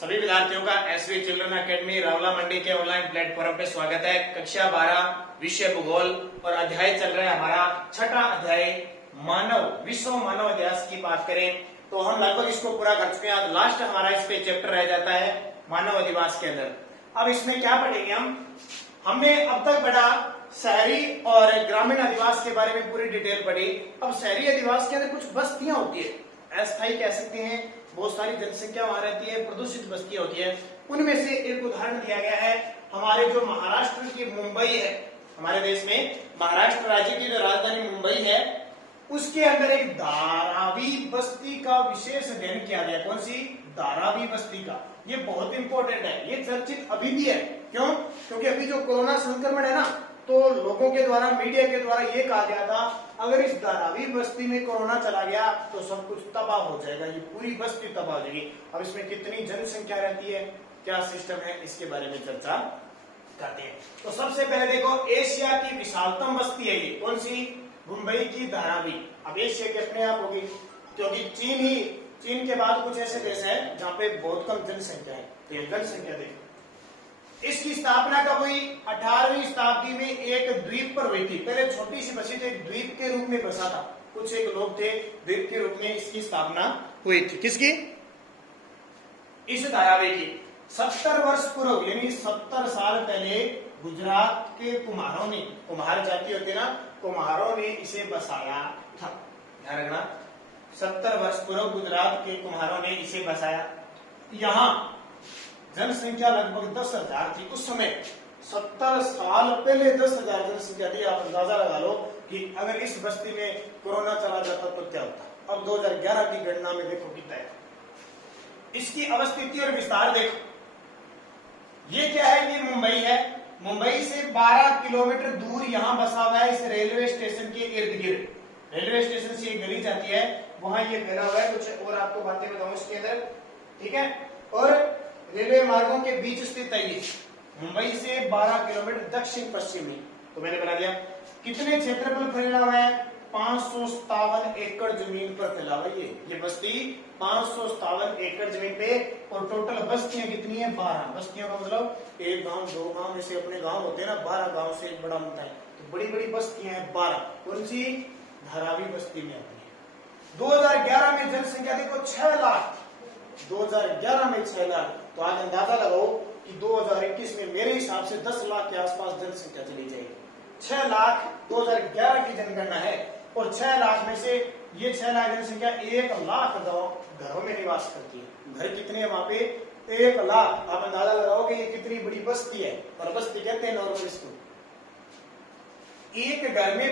सभी विद्यार्थियों का एसवी चिल्ड्रन एकेडमी रावला मंडी के ऑनलाइन प्लेटफॉर्म पे स्वागत है। कक्षा 12 विषय भूगोल और अध्याय चल रहा है हमारा छठा अध्याय मानव विश्व मानव इतिहास की बात करें तो हम लगभग इसको पूरा कर चुके हैं। आज लास्ट हमारा इस पे चैप्टर रह जाता है मानव अधिवास के अंदर। अब इसमें क्या पढ़ेंगे हमने अब तक पढ़ा शहरी और ग्रामीण अधिवास के बारे में पूरी डिटेल पढ़ी। अब शहरी अधिवास के अंदर कुछ बस्तियां होती है, अस्थायी कह सकते हैं, बहुत सारी जनसंख्या वहां रहती है, प्रदूषित बस्तियां होती है। उनमें से एक उदाहरण दिया गया है हमारे जो महाराष्ट्र की मुंबई है, हमारे देश में महाराष्ट्र राज्य की जो राजधानी मुंबई है उसके अंदर एक धारावी बस्ती का विशेष अध्ययन किया गया। कौन सी? धारावी बस्ती का। ये बहुत इंपॉर्टेंट है, ये चर्चित अभी भी है। क्यों? क्योंकि अभी जो कोरोना संक्रमण है ना, तो लोगों के द्वारा, मीडिया के द्वारा ये कहा गया था अगर इस धारावी बस्ती में कोरोना चला गया तो सब कुछ तबाह हो जाएगा, ये पूरी बस्ती तबाह हो जाएगी। अब इसमें कितनी जनसंख्या रहती है, क्या सिस्टम है, इसके बारे में चर्चा करते हैं। तो सबसे पहले देखो, एशिया की विशालतम बस्ती है ये। कौन सी? मुंबई की धारावी। अब एशिया की अपने आप होगी क्योंकि चीन के बाद कुछ ऐसे देश है जहाँ पे बहुत कम जनसंख्या है। तो ये जनसंख्या देखो, इसकी स्थापना कब हुई? 18वीं शताब्दी में एक द्वीप पर हुई थी। पहले छोटी सी बस्ती थी, एक द्वीप के रूप में बसा था, कुछ एक लोग थे, द्वीप के रूप में इसकी स्थापना हुई थी। किसकी? इस धारावी की। 70 वर्ष पूर्व यानी 70 साल पहले गुजरात के कुम्हारों ने, कुम्हार जाति होती है ना, कुम्हारों ने इसे बसाया था। ध्यान रखना, 70 वर्ष पूर्व गुजरात के कुम्हारों ने इसे बसाया। यहाँ जनसंख्या लगभग 10,000 थी उस समय। 70 साल पहले 10,000 जनसंख्या थी। आप अंदाजा लगा लो कि अगर इस बस्ती में कोरोना चला जाता तो क्या होता। अब 2011 की गणना में देखो कितना है। इसकी अवस्थिति और विस्तार देखो। ये क्या है? ये मुंबई है। मुंबई से 12 किलोमीटर दूर यहाँ बसा हुआ है, इस रेलवे स्टेशन के इर्द गिर्द। रेलवे स्टेशन से एक गली जाती है, वहां ये फैला हुआ है। कुछ और आपको बातें बताऊं इसके अंदर, ठीक है। और रेलवे मार्गों के बीच स्थित है ये। मुंबई से 12 किलोमीटर दक्षिण पश्चिमी। तो मैंने बता दिया कितने क्षेत्रफल पर फैला हुआ है? 557 एकड़ जमीन पर फैला हुआ है ये बस्ती। 557 एकड़ जमीन पे। और टोटल बस्तियां कितनी है? 12। बस्तियों का मतलब एक गांव, दो गांव, जैसे अपने गांव होते हैं ना, 12 गांव से एक बड़ा बनता है। तो बड़ी बड़ी बस्तियां हैं 12। कौन सी? धारावी बस्ती में आती है। 2011 में जनसंख्या देखो 6 लाख। 2011 में 6 लाख। तो आज अंदाजा लगाओ कि 2021 में मेरे हिसाब से 10 लाख के आसपास जनसंख्या चली जाएगी। 6 लाख 2011 की जनगणना है। और 6 लाख में से ये 6 लाख जनसंख्या 1 लाख घरों में निवास करती है। घर कितने हैं वहां पे? 1 लाख। आप अंदाजा लगाओ कि ये कितनी बड़ी बस्ती है। और बस्ती कहते हैं नॉर्मल इसको। एक घर में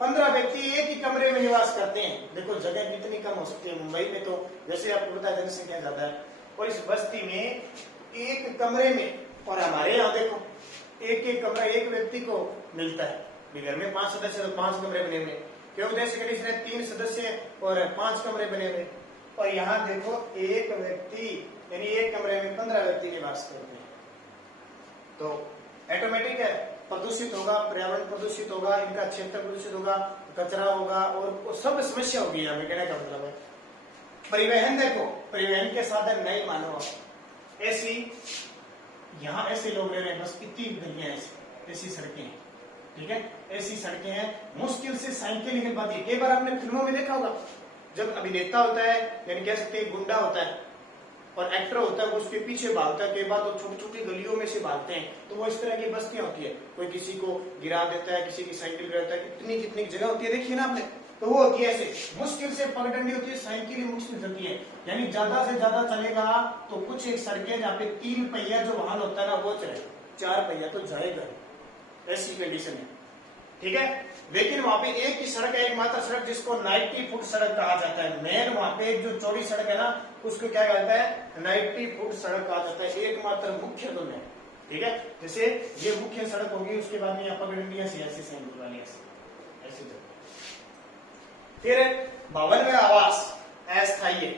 15 व्यक्ति एक ही कमरे में निवास करते हैं। देखो जगह कितनी कम हो सकती है। मुंबई में तो वैसे आपको पता है जनसंख्या ज्यादा है, और इस बस्ती में एक कमरे में, और हमारे यहाँ देखो एक कमरा एक व्यक्ति को मिलता है। घर में 5 सदस्य तो 5 कमरे बने हुए। क्यों? उद्देश्य 3 सदस्य और 5 कमरे बने हुए। और यहाँ देखो एक व्यक्ति यानी एक कमरे में 15 व्यक्ति निवास करते हैं। तो ऑटोमेटिक है, प्रदूषित होगा, पर्यावरण प्रदूषित होगा, इनका क्षेत्र प्रदूषित होगा, कचरा होगा और सब समस्या होगी। हमें कहने का मतलब है परिवहन। देखो परिवहन के साधन नहीं मानो, ऐसी यहाँ ऐसे लोग रह रहे हैं, बस इतनी गलियां ऐसी सड़कें हैं, ठीक है, ऐसी सड़कें हैं। मुश्किल से साइकिल निकल पाती है। कई बार आपने फिल्मों में देखा होगा, जब अभिनेता होता है यानी कह सकते हैं गुंडा होता है और एक्टर होता है, वो उसके पीछे भागता है। कई बार तो छोटी छोटी गलियों में से भागते हैं। तो वो इस तरह की बस्तियां होती है। कोई किसी को गिरा देता है, किसी की साइकिल गिराता है, कितनी कितनी जगह होती है, देखिए ना आपने। तो वो होती है ऐसे, मुश्किल से पगडंडी होती है, साइकिल ही मुश्किल चलती है। यानी ज्यादा से ज्यादा चलेगा तो कुछ एक सड़कें जहाँ पे 3 पहिया जो वाहन होता है ना वो चले, 4 पहिया तो जाएगा। ऐसी कंडीशन है, ठीक है। लेकिन वहां पे एक ही सड़क है, एकमात्र सड़क, जिसको 90 फुट सड़क कहा जाता है। मेन वहां पे जो चौड़ी सड़क है ना, उसको क्या कहता है? 90 फुट सड़क कहा जाता है। एकमात्र मुख्य तो है, ठीक है। जैसे ये मुख्य सड़क होगी, उसके बाद में यहाँ पगडंडियां ऐसी साइकिल वाली ऐसे। फिर भवन में आवास अस्थायी है,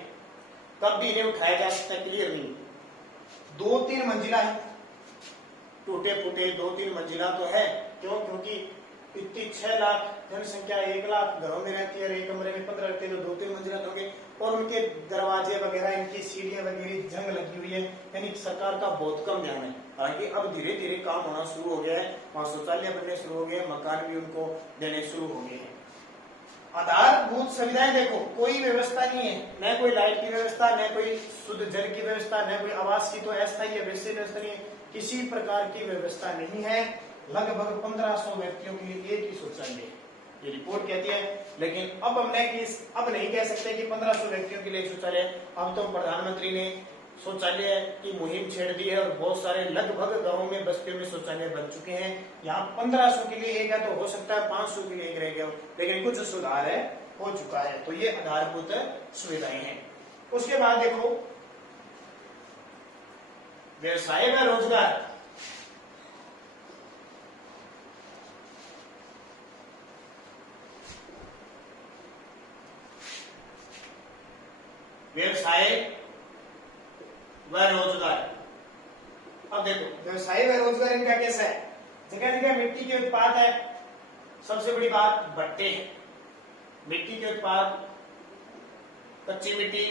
तब भी इन्हें उठाया जा सकता है, क्लियर नहीं। 2-3 मंजिला है, टूटे फूटे 2-3 मंजिला तो है। क्यों? क्योंकि इतनी 6 लाख जनसंख्या, 1 लाख घरों में रहती है, एक कमरे में 15 रहते हैं, तो 2-3 मंजिला होंगे। और उनके दरवाजे वगैरह, इनकी सीढ़ियां वगैरह जंग लगी रखी हुई है, यानी सरकार का बहुत कम ध्यान है। हालांकि अब धीरे धीरे काम होना शुरू हो गया है, वहां शौचालय बनने शुरू हो गए, मकान भी उनको देने शुरू हो गए हैं। आधारभूत सुविधाएं देखो, कोई व्यवस्था नहीं है, न कोई लाइट की व्यवस्था, न कोई शुद्ध जल की व्यवस्था, न कोई आवास की तो अस्थायी या वैसी व्यवस्था नहीं है, किसी प्रकार की व्यवस्था नहीं है। लगभग 1500 व्यक्तियों के लिए एक ही शौचालय, ये रिपोर्ट कहती है। लेकिन अब अब नहीं कह सकते कि 1500 व्यक्तियों के लिए शौचालय। अब तो प्रधानमंत्री ने शौचालय की मुहिम छेड़ दी है और बहुत सारे लगभग गांवों में बस्तियों में शौचालय बन चुके हैं। यहाँ 1500 के लिए एक है, तो हो सकता है 500 के लिए एक रह गया, लेकिन कुछ सुधार है हो चुका है। तो ये आधारभूत सुविधाएं हैं। उसके बाद देखो व्यवसाय व रोजगार। व्यवसाय व रोजगार। अब देखो व्यवसाय व रोजगार इनका कैसा है, जगह जगह मिट्टी के उत्पाद है। सबसे बड़ी बात भट्टे है, मिट्टी के उत्पाद, कच्ची मिट्टी,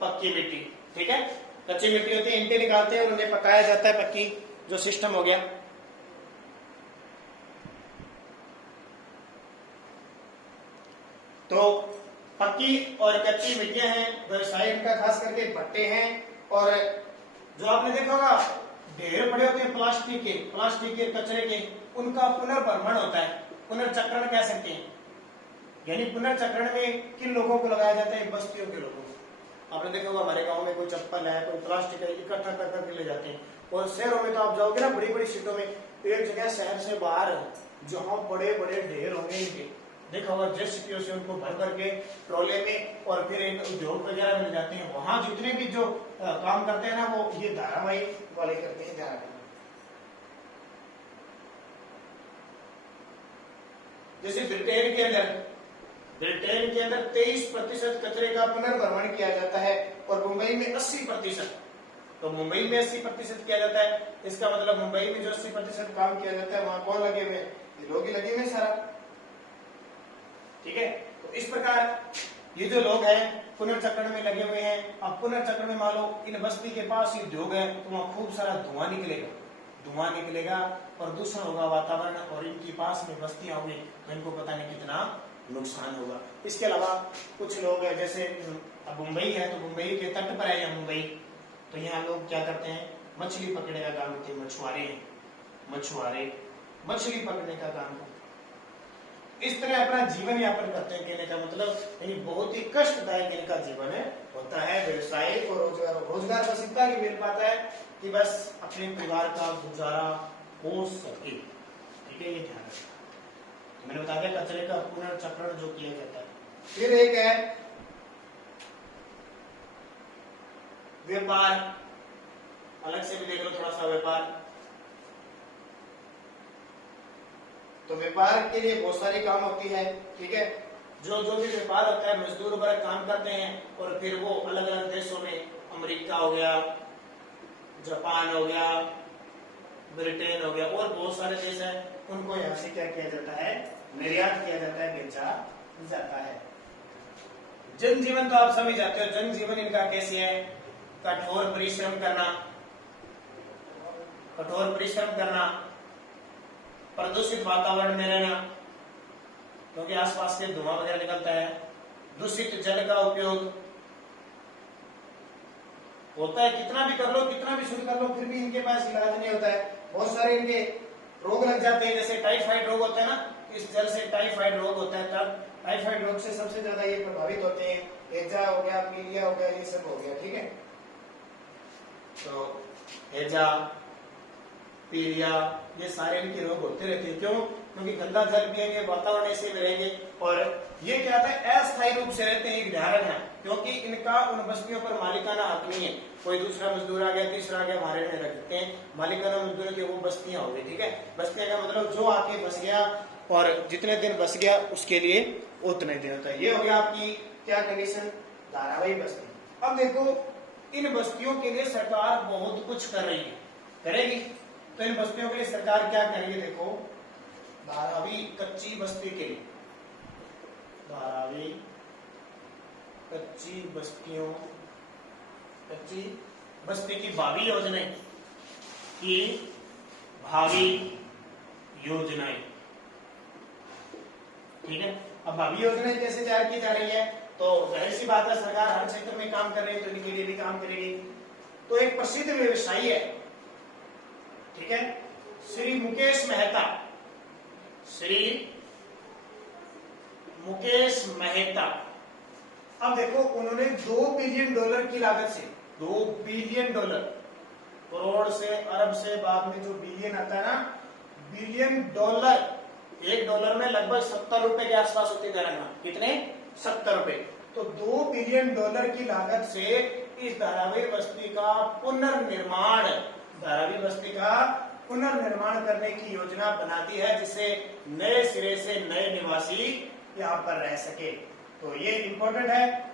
पक्की मिट्टी। ठीक है, कच्ची मिट्टी होती है, ईंटें निकालते हैं और उन्हें पकाया जाता है, पक्की जो सिस्टम हो गया। तो पक्की और कच्ची मिट्टियां हैं, व्यवसाय इनका खास करके भट्टे हैं। और जो आपने देखा होगा ढेर पड़े होते हैं प्लास्टिक के कचरे के, उनका पुनर्भरण होता है, पुनर्चक्रण कह सकते हैं। यानी पुनर्चक्रण में किन लोगों को लगाया जाता है, बस्तियों के लोगों को। आपने देखा होगा हमारे गांव में कोई चप्पल है, कोई प्लास्टिक है, इकट्ठा कर करके ले जाते हैं। और शहरों में तो आप जाओगे ना, बड़ी बड़ी सीटों में, एक जगह शहर से बाहर जहां बड़े बड़े ढेर होंगे इनके, देखा होगा जेसीपीओ से उनको भर करके ट्रॉले में और फिर एक उद्योग वगैरह मिल जाते हैं। वहां जितने भी जो काम करते हैं ना, वो ये धारावाहिक वाले करते हैं। ध्यान रखना, जैसे ब्रिटेन के अंदर 23% कचरे का पुनर्भरण किया जाता है और मुंबई में 80%। तो मुंबई में 80% किया जाता है, इसका मतलब मुंबई में जो 80% काम किया जाता है, वहां कौन लगे हुए, ये लोग ही लगे हुए सारा। ठीक है, तो इस प्रकार ये जो लोग हैं पुनर्चक्रण में लगे हुए हैं। अब पुनर्चक्रण में मान लो इन बस्ती के पास उद्योग है, तो वहां खूब सारा धुआं निकलेगा, प्रदूषण होगा वातावरण, और इनके पास में बस्तियां होंगी तो इनको पता नहीं कितना नुकसान होगा। इसके अलावा कुछ लोग हैं, जैसे अब मुंबई है, तो मुंबई के तट पर है या मुंबई, तो यहाँ लोग क्या करते हैं, मछली पकड़ने का काम करते हैं। मछुआरे मछली पकड़ने का काम करते हैं, इस तरह अपना जीवन यापन करते हैं। कहने का मतलब यानी बहुत ही कष्टदायक इनका जीवन है होता है। व्यवसाय और रोजगार बस इतना ही मिल पाता है कि बस अपने परिवार का गुजारा हो सके। ठीक है, ये ध्यान रखना। मैंने बता दिया कचरे का पुनर्चक्रण जो किया जाता है। फिर एक है व्यापार, अलग से भी देख लो थोड़ा सा व्यापार। तो व्यापार के लिए बहुत सारी काम होती है। ठीक है, जो भी व्यापार होता है, मजदूर वर्ग काम करते हैं और फिर वो अलग अलग देशों में, अमेरिका हो गया, जापान हो गया, ब्रिटेन हो गया, और बहुत सारे देश हैं, उनको यहाँ से क्या किया जाता है, निर्यात किया जाता है, बेचा जाता है। जनजीवन तो आप समझ जाते हो, जनजीवन इनका कैसे है, कठोर परिश्रम करना, प्रदूषित वातावरण में रहना, क्योंकि आसपास से धुआं वगैरह निकलता है, दूषित जल का उपयोग होता है। कितना भी कर लो, कितना भी शुद्ध कर लो, फिर भी इनके पास इलाज नहीं होता है। बहुत सारे इनके रोग लग जाते हैं, जैसे टाइफाइड रोग होता है ना, इस जल से टाइफाइड रोग होता है। तब टाइफाइड रोग से सबसे ज्यादा ये प्रभावित होते हैं, हैजा हो गया, पीलिया हो गया, ये सब हो गया। ठीक है, तो हैजा, पीलिया, ये सारे इनके रोग होते रहते हैं। क्यों? क्योंकि गंदा जल पिएंगे, वातावरण ऐसे में रहेंगे, और ये क्या होता है, अस्थायी रूप से रहते हैं। एक ध्यान रखना, क्योंकि इनका उन बस्तियों पर मालिकाना हक नहीं है। कोई दूसरा मजदूर आ गया, तीसरा आ गया, हमारे में रखते हैं। मालिकाना मजदूर की वो बस्तियां हो गई। ठीक है, बस्तियां का मतलब जो आके बस गया और जितने दिन बस गया उसके लिए उतने दिन होता है। ये हो गया आपकी क्या कंडीशन, धारावाही बस्ती। अब देखो इन बस्तियों के लिए सरकार बहुत कुछ कर रही है, करेगी। तो इन बस्तियों के लिए सरकार क्या करेगी, देखो धारावी कच्ची बस्ती के लिए, धारावी कच्ची बस्ती की भावी योजनाएं, की भावी योजनाएं। ठीक है, अब भावी योजनाएं कैसे तैयार की जा रही है, तो जाहिर सी बात है सरकार हर क्षेत्र में काम कर रही है तो इनके लिए भी काम करेगी। तो एक प्रसिद्ध व्यवसायी है, ठीक है, श्री मुकेश मेहता, श्री मुकेश मेहता। अब देखो उन्होंने $2 बिलियन की लागत से, $2 बिलियन, करोड़ से अरब से बाद में जो बिलियन आता है ना, बिलियन डॉलर, $1 में लगभग 70 रुपए के आसपास होते हैं। कितने? 70 रुपए। तो $2 बिलियन की लागत से इस धारावी बस्ती का पुनर्निर्माण, धारावी बस्ती का पुनर्निर्माण करने की योजना बनाती है, जिससे नए सिरे से नए निवासी यहाँ पर रह सके। तो ये इंपॉर्टेंट है।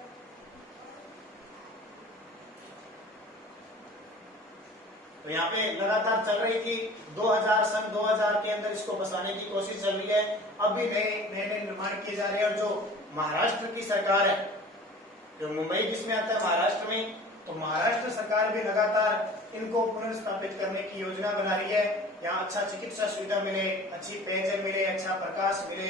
तो यहाँ पे लगातार चल रही थी, सन 2000 के अंदर इसको बसाने की कोशिश चल रही है। अब भी नए निर्माण किए जा रहे हैं। और जो महाराष्ट्र की सरकार है, जो मुंबई जिसमें आता है महाराष्ट्र में, तो महाराष्ट्र सरकार भी लगातार इनको पुनर्स्थापित करने की योजना बना रही है। यहाँ अच्छा चिकित्सा सुविधा मिले, अच्छी पेयजल मिले, अच्छा प्रकाश मिले,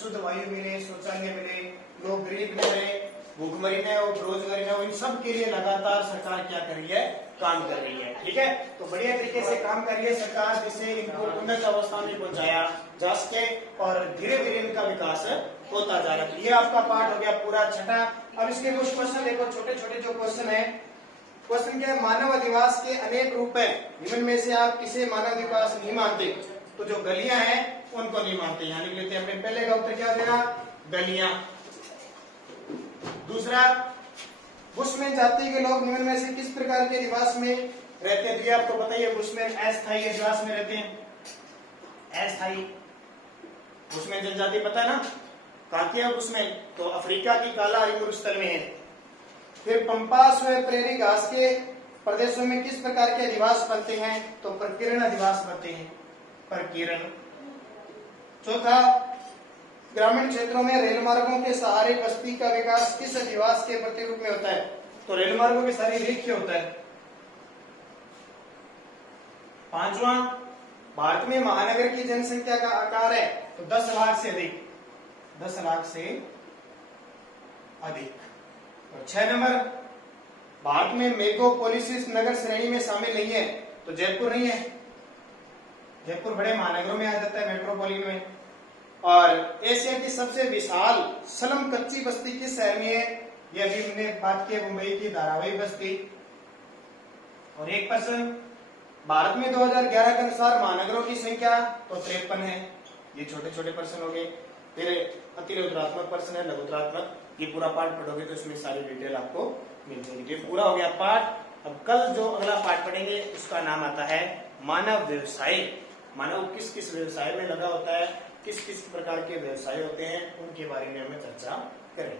शुद्ध वायु मिले, शौचालय मिले, लोग गरीब न रहे, भूखमरी न हो, बेरोजगारी न हो, इन सब के लिए लगातार सरकार क्या कर रही है? काम कर रही है। ठीक है, तो बढ़िया तरीके से काम कर रही है सरकार, जिससे इनको उन्नत अवस्था में पहुंचाया जा सके और धीरे धीरे इनका विकास होता जा रहा है। ये आपका पार्ट हो गया पूरा छठा। अब इसके कुछ क्वेश्चन देखो, छोटे छोटे जो क्वेश्चन है। क्वेश्चन क्या है? मानव अधिवास के अनेक रूप है, निम्न में से आप किसे मानव अधिवास नहीं मानते? तो जो गलियां हैं उनको नहीं मानते, यहाँ लिख लेते हैं। हमने पहले का उत्तर क्या देगा? गलियां। दूसरा, बुशमैन जाति के लोग निम्न में से किस प्रकार के निवास में रहते हैं? ये आपको पता ही है, बुशमैन अस्थायी निवास में रहते हैं। अस्थायी बुशमैन जनजाति पता है ना? कहाँ की है बुशमैन? तो अफ्रीका की काला हिमूर स्थल में है। फिर पंपास व प्रेरी घास के प्रदेशों में किस प्रकार के अधिवास बनते हैं? तो प्रकीर्ण अधिवास बनते हैं, प्रकीर्ण। चौथा, ग्रामीण क्षेत्रों में रेल मार्गों के सहारे बस्ती का विकास किस अधिवास के प्रतिरूप में होता है? तो रेल मार्गों के सहारे रेखीय होता है। पांचवा, भारत में महानगर की जनसंख्या का आकार है तो 10 लाख से अधिक, 10 लाख से अधिक। और 6 नंबर, भारत में मेगापोलिस नगर श्रेणी में शामिल नहीं है, तो जयपुर नहीं है। जयपुर बड़े महानगरों में आ जाता है, मेट्रोपोलिटन में। और एशिया की सबसे विशाल स्लम कच्ची बस्ती किस शहर में है? ये अभी हमने बात की, मुंबई की धारावी बस्ती। और एक प्रश्न, भारत में 2011 के अनुसार महानगरों की संख्या तो 53 है। ये छोटे छोटे प्रश्न हो गए। फिर अतिरौद्रात्मक प्रश्न है, लघुत्रात्मक। ये पूरा पार्ट पढ़ोगे तो इसमें सारी डिटेल आपको मिल जाएगी। ये पूरा हो गया पार्ट। अब कल जो अगला पार्ट पढ़ेंगे उसका नाम आता है मानव व्यवसाय। मानव किस किस व्यवसाय में लगा होता है, किस किस प्रकार के व्यवसाय होते हैं, उनके बारे में हमें चर्चा करेंगे।